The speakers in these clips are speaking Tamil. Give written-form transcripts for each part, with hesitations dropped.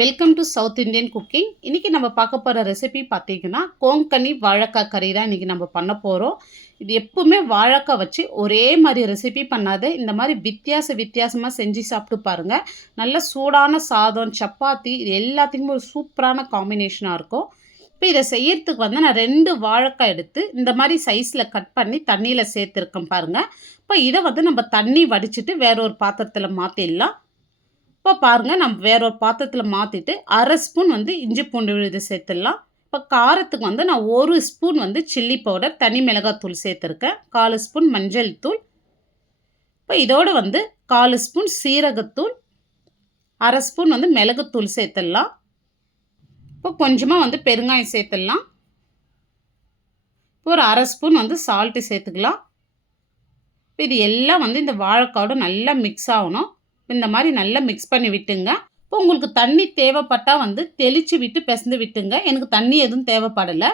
Welcome to south Indian cooking. இன்றைக்கி நம்ம பார்க்க போகிற ரெசிபி பார்த்திங்கன்னா கோங்கனி வாழைக்காய் கறி தான் இன்றைக்கி நம்ம பண்ண போகிறோம். இது எப்பவுமே வாழைக்காய் வச்சு ஒரே மாதிரி ரெசிபி பண்ணாது, இந்த மாதிரி வித்தியாசமாக செஞ்சு சாப்பிட்டு பாருங்கள். நல்ல சூடான சாதம், சப்பாத்தி, இது எல்லாத்துக்குமே ஒரு சூப்பரான காம்பினேஷனாக இருக்கும். இப்போ இதை செய்யறதுக்கு வந்து நான் 2 வாழைக்காய் எடுத்து இந்த மாதிரி சைஸில் கட் பண்ணி தண்ணியில் சேர்த்துருக்கேன் பாருங்கள். இப்போ இதை வந்து நம்ம தண்ணி வடிச்சிட்டு வேற ஒரு பாத்திரத்தில் மாற்றிடலாம். இப்போ பாருங்கள், நம்ம வேற ஒரு பாத்திரத்தில் மாற்றிட்டு 1/2 ஸ்பூன் வந்து இஞ்சி பூண்டு விழுது சேர்த்துடலாம். இப்போ காரத்துக்கு வந்து நான் 1 ஸ்பூன் வந்து சில்லி பவுடர், தனி மிளகாத்தூள் சேர்த்துருக்கேன். 1/4 ஸ்பூன் மஞ்சள் தூள். இப்போ இதோடு வந்து 1/4 ஸ்பூன் சீரகத்தூள், 1/2 ஸ்பூன் வந்து மிளகுத்தூள் சேர்த்துடலாம். இப்போ கொஞ்சமாக வந்து பெருங்காயம் சேர்த்துடலாம். இப்போ ஒரு 1/2 ஸ்பூன் வந்து சால்ட்டு சேர்த்துக்கலாம். இப்போ இது எல்லாம் வந்து இந்த வாழைக்காயோட நல்லா மிக்ஸ் ஆகணும். இந்த மாதிரி நல்லா மிக்ஸ் பண்ணி விட்டுங்க. இப்போ உங்களுக்கு தண்ணி தேவைப்பட்டால் வந்து தெளித்து விட்டு பிசைந்து விட்டுங்க. எனக்கு தண்ணி எதுவும் தேவைப்படலை.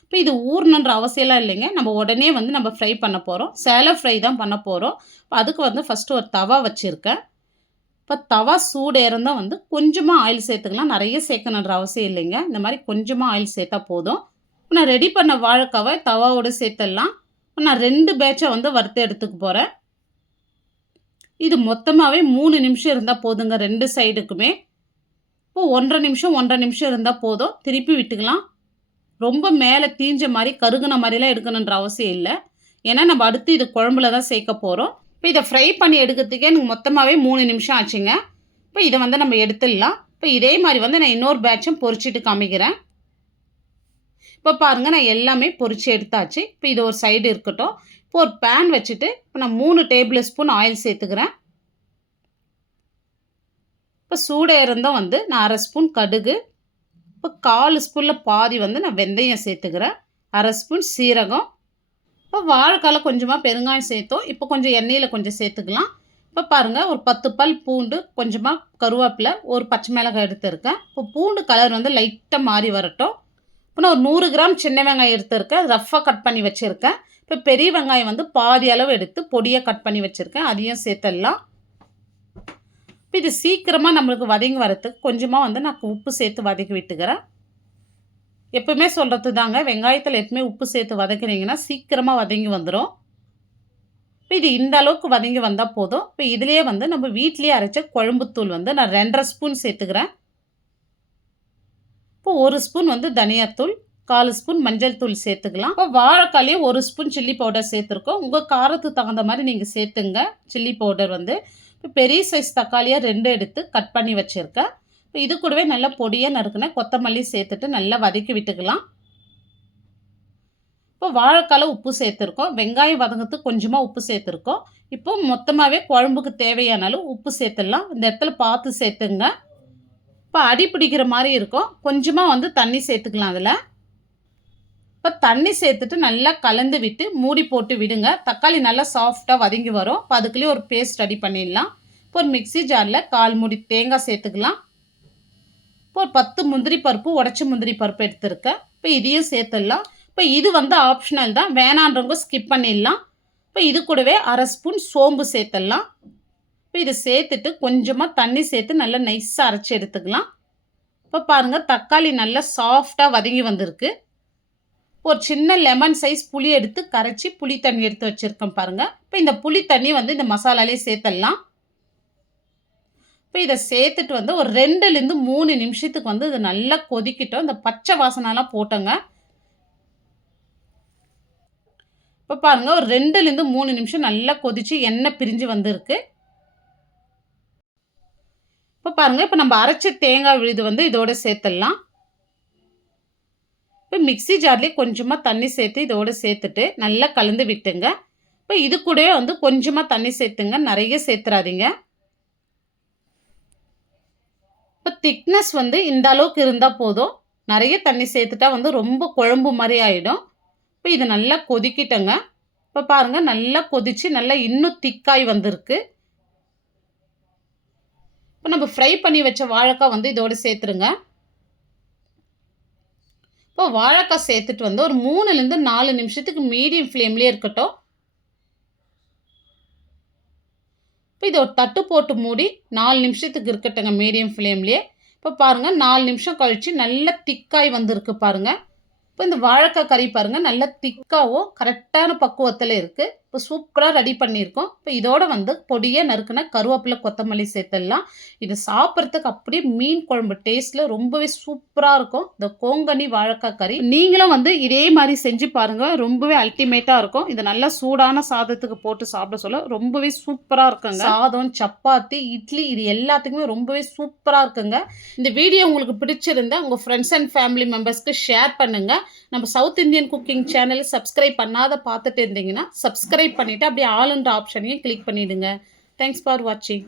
இப்போ இது ஊறணுன்ற அவசியம்லாம் இல்லைங்க. நம்ம உடனே வந்து நம்ம ஃப்ரை பண்ண போகிறோம். சேலோ ஃப்ரை தான் பண்ண போகிறோம். இப்போ அதுக்கு வந்து ஃபஸ்ட்டு ஒரு தவா வச்சுருக்கேன். இப்போ தவா சூடு ஏறந்தான் வந்து கொஞ்சமாக ஆயில் சேர்த்துக்கலாம். நிறைய சேர்க்கணுன்ற அவசியம் இல்லைங்க. இந்த மாதிரி கொஞ்சமாக ஆயில் சேர்த்தா போதும். இப்போ நான் ரெடி பண்ண வாழைக்காவை தவாவோடு சேர்த்துடலாம். இப்போ நான் 2 பேட்சை வந்து வறுத்து எடுத்துக்க போகிறேன். இது மொத்தமாகவே 3 நிமிஷம் இருந்தால் போதுங்க 2 சைடுக்குமே. இப்போ 1.5 நிமிஷம் இருந்தால் போதும். திருப்பி விட்டுக்கலாம். ரொம்ப மேலே தீஞ்ச மாதிரி கருகுன மாதிரிலாம் எடுக்கணுன்ற அவசியம் இல்லை. ஏன்னா நம்ம அடுத்து இது குழம்புல தான் சேர்க்க போகிறோம். இப்போ இதை ஃப்ரை பண்ணி எடுக்கிறதுக்கே எனக்கு மொத்தமாகவே 3 நிமிஷம் ஆச்சுங்க. இப்போ இதை வந்து நம்ம எடுத்துடலாம். இப்போ இதே மாதிரி வந்து நான் இன்னொரு பேட்சும் பொரிச்சிட்டு காமிக்கிறேன். இப்போ பாருங்கள், நான் எல்லாமே பொரித்து எடுத்தாச்சு. இப்போ இது ஒரு சைடு இருக்கட்டும். இப்போ ஒரு பேன் வச்சுட்டு இப்போ நான் 3 டேபிள் ஸ்பூன் ஆயில் சேர்த்துக்கிறேன். இப்போ சூடாக இருந்தால் வந்து நான் 1/2 ஸ்பூன் கடுகு, இப்போ 1/4 ஸ்பூனில் பாதி வந்து நான் வெந்தயம் சேர்த்துக்கிறேன். 1/2 ஸ்பூன் சீரகம். இப்போ வாழைக்கால கொஞ்சமாக பெருங்காயம் சேர்த்தோம். இப்போ கொஞ்சம் எண்ணெயில் கொஞ்சம் சேர்த்துக்கலாம். இப்போ பாருங்கள், ஒரு 10 பல் பூண்டு, கொஞ்சமாக கருவேப்பிலை, ஒரு பச்சை மிளகாய் எடுத்துருக்கேன். இப்போ பூண்டு கலர் வந்து லைட்டாக மாறி வரட்டும். இப்போ நான் ஒரு 100 கிராம் சின்ன வெங்காயம் எடுத்துருக்கேன். ரஃப்பாக கட் பண்ணி வச்சுருக்கேன். இப்போ பெரிய வெங்காயம் வந்து பாதி அளவு எடுத்து பொடியாக கட் பண்ணி வச்சுருக்கேன். அதையும் சேர்த்துடலாம். இப்போ இது சீக்கிரமாக நம்மளுக்கு வதங்கி வரத்துக்கு கொஞ்சமாக வந்து நான் உப்பு சேர்த்து வதக்கி விட்டுக்கிறேன். எப்பவுமே சொல்கிறது தாங்க, வெங்காயத்தில் எப்பவுமே உப்பு சேர்த்து வதக்குனீங்கன்னா சீக்கிரமாக வதங்கி வந்துடும். இப்போ இது இந்த அளவுக்கு வதங்கி வந்தால் போதும். இப்போ இதுலேயே வந்து நம்ம வீட்டிலேயே அரைச்ச குழம்புத்தூள் வந்து நான் 2.5 ஸ்பூன் சேர்த்துக்கிறேன். இப்போ 1 ஸ்பூன் வந்து தனியாத்தூள், 1/4 ஸ்பூன் மஞ்சள் தூள் சேர்த்துக்கலாம். இப்போ வாழைக்காலே 1 ஸ்பூன் சில்லி பவுடர் சேர்த்துருக்கோம். உங்கள் காரத்துக்கு தகுந்த மாதிரி நீங்கள் சேர்த்துங்க. சில்லி பவுடர் வந்து இப்போ பெரிய சைஸ் தக்காளியாக 2 எடுத்து கட் பண்ணி வச்சுருக்கேன். இப்போ இது கூடவே நல்லா பொடியாக நறுக்குன கொத்தமல்லி சேர்த்துட்டு நல்லா வதக்கி விட்டுக்கலாம். இப்போ வாழைக்கால உப்பு சேர்த்துருக்கோம். வெங்காயம் வதங்கிறதுக்கு கொஞ்சமாக உப்பு சேர்த்துருக்கோம். இப்போ மொத்தமாகவே குழம்புக்கு தேவையான அளவு உப்பு சேர்த்துடலாம். இந்த இடத்துல பார்த்து சேர்த்துங்க. இப்போ அடி பிடிக்கிற மாதிரி இருக்கும். கொஞ்சமாக வந்து தண்ணி சேர்த்துக்கலாம். அதில் இப்போ தண்ணி சேர்த்துட்டு நல்லா கலந்து விட்டு மூடி போட்டு விடுங்க. தக்காளி நல்லா சாஃப்டாக வதங்கி வரும். இப்போ அதுக்குள்ளேயே ஒரு பேஸ்ட் ரெடி பண்ணிடலாம். இப்போ ஒரு மிக்ஸி ஜாரில் 1/4 மூடி தேங்காய் சேர்த்துக்கலாம். இப்போ ஒரு 10 முந்திரி பருப்பு, உடச்ச முந்திரி பருப்பு எடுத்துருக்கேன். இப்போ இதையும் சேர்த்துடலாம். இப்போ இது வந்து ஆப்ஷனல் தான், வேணான்றவங்க ஸ்கிப் பண்ணிடலாம். இப்போ இது கூடவே 1/2 ஸ்பூன் சோம்பு சேர்த்துடலாம். இப்போ இதை சேர்த்துட்டு கொஞ்சமாக தண்ணி சேர்த்து நல்லா நைஸாக அரைச்சி எடுத்துக்கலாம். இப்போ பாருங்கள், தக்காளி நல்லா சாஃப்டாக வதங்கி வந்திருக்கு. ஒரு சின்ன லெமன் சைஸ் புளி எடுத்து கரைச்சி புளி தண்ணி எடுத்து வச்சுருக்கேன் பாருங்கள். இப்போ இந்த புளி தண்ணி வந்து இந்த மசாலாலே சேர்த்துடலாம். இப்போ இதை சேர்த்துட்டு வந்து ஒரு 2லேருந்து 3 நிமிஷத்துக்கு வந்து இது நல்லா கொதிக்கிட்டோம். இந்த பச்சை வாசனைலாம் போட்டோங்க. இப்போ பாருங்கள், ஒரு 2லேருந்து 3 நிமிஷம் நல்லா கொதித்து எண்ணெய் பிரிஞ்சு வந்திருக்கு. இப்போ பாருங்கள், இப்போ நம்ம அரைச்ச தேங்காய் விழுது வந்து இதோட சேர்த்துடலாம். இப்போ மிக்ஸி ஜார்லேயே கொஞ்சமாக தண்ணி சேர்த்து இதோடு சேர்த்துட்டு நல்லா கலந்து விட்டுங்க. இப்போ இது கூடவே வந்து கொஞ்சமாக தண்ணி சேர்த்துங்க, நிறைய சேர்த்துறாதீங்க. இப்போ திக்னஸ் வந்து இந்த அளவுக்கு இருந்தால் போதும். நிறைய தண்ணி சேர்த்துட்டா வந்து ரொம்ப குழம்பு மாதிரி ஆகிடும். இப்போ இது நல்லா கொதிக்கிட்டங்க. இப்போ பாருங்கள், நல்லா கொதித்து நல்லா இன்னும் திக்காய் வந்திருக்கு. இப்போ நம்ம ஃப்ரை பண்ணி வச்ச வாழைக்காய் வந்து இதோடு சேர்த்துருங்க. இப்போ வாழைக்காய் சேர்த்துட்டு வந்து ஒரு 3லேருந்து 4 நிமிஷத்துக்கு மீடியம் ஃப்ளேம்லேயே இருக்கட்டும். இப்போ இதை ஒரு தட்டு போட்டு மூடி 4 நிமிஷத்துக்கு இருக்கட்டுங்க மீடியம் ஃப்ளேம்லேயே. இப்போ பாருங்கள் 4 நிமிஷம் கழித்து நல்லா திக்காய் வந்திருக்கு பாருங்கள். இப்போ இந்த வாழைக்காய் கறி பாருங்கள் நல்லா திக்காகவும் கரெக்டான பக்குவத்தில் இருக்குது. இப்போ சூப்பராக ரெடி பண்ணியிருக்கோம். இப்போ இதோட வந்து பொடியாக நறுக்குன கருவேப்பிலை கொத்தமல்லி சேர்த்துடலாம். இது சாப்பிட்றதுக்கு அப்படியே மீன் குழம்பு டேஸ்ட்டில் ரொம்பவே சூப்பராக இருக்கும் இந்த கோங்கனி வாழைக்காய் கறி. நீங்களும் வந்து இதே மாதிரி செஞ்சு பாருங்கள், ரொம்பவே அல்டிமேட்டாக இருக்கும். இதை நல்லா சூடான சாதத்துக்கு போட்டு சாப்பிட சொல்ல ரொம்பவே சூப்பராக இருக்குங்க. சாதம், சப்பாத்தி, இட்லி இது எல்லாத்துக்குமே ரொம்பவே சூப்பராக இருக்குங்க. இந்த வீடியோ உங்களுக்கு பிடிச்சிருந்தா உங்கள் ஃப்ரெண்ட்ஸ் அண்ட் ஃபேமிலி மெம்பர்ஸ்க்கு ஷேர் பண்ணுங்கள். நம்ம south Indian cooking channel subscribe பண்ணாத பார்த்துட்டு இருந்தீங்கன்னா சப்ஸ்கிரைப் பண்ணிவிட்டு அப்படியே ஆல் என்ற ஆப்ஷனையும் கிளிக் பண்ணிவிடுங்க. தேங்க்ஸ் ஃபார் வாட்சிங்.